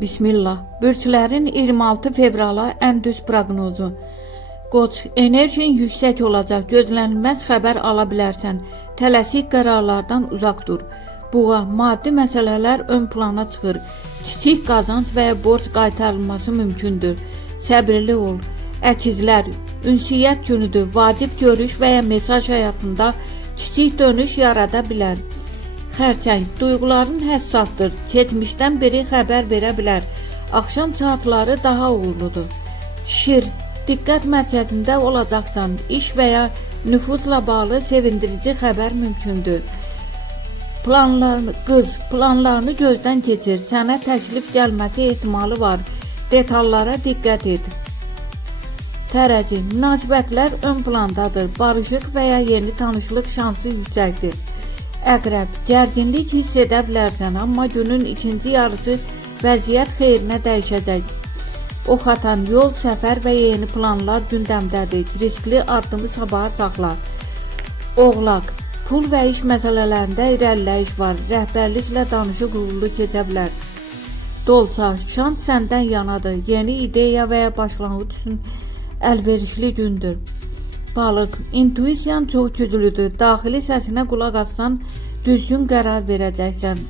Bismillah. Bürclərin 26 fevrala ən düz proqnozu. Qoç, enerjin yüksək olacaq, gözlənilməz xəbər ala bilərsən. Tələsik qərarlardan uzaq dur. Buğa, maddi məsələlər ön plana çıxır. Kiçik qazanc və ya borc qaytarılması mümkündür. Səbirli ol. Əkizlər, ünsiyyət günüdür. Vacib görüş və ya mesaj həyatında kiçik dönüş yarada bilər. Xərçəng, duyğuların həssasdır. Keçmişdən biri xəbər verə bilər. Axşam saatları daha uğurludur. Şir, diqqət mərkəzində olacaqsan. İş və ya nüfuzla bağlı sevindirici xəbər mümkündür. Planlarını gözdən keçir. Sənə təklif gəlməsi ehtimalı var. Detallara diqqət et. Tərəzi, münasibətlər ön plandadır. Barışıq və ya yeni tanışlıq şansı yüksəkdir. Əqrəb, gərginlik hiss edə bilərsən, amma günün ikinci yarısı vəziyyət xeyrinə dəyişəcək. Ox atan, yol, səfər və yeni planlar gündəmdədir. Riskli addımı sabaha saxla. Oğlaq, pul və iş məsələlərində irəliləyiş var. Rəhbərliklə danışıq uğurlu keçə bilər. Dolça, şans səndən yanadır. Yeni ideya və ya başlanğıc üçün əlverişli gündür. Balıq, intuisiyan çox güclüdür. Daxili səsinə qulaq assan, düzgün qərar verəcəksən.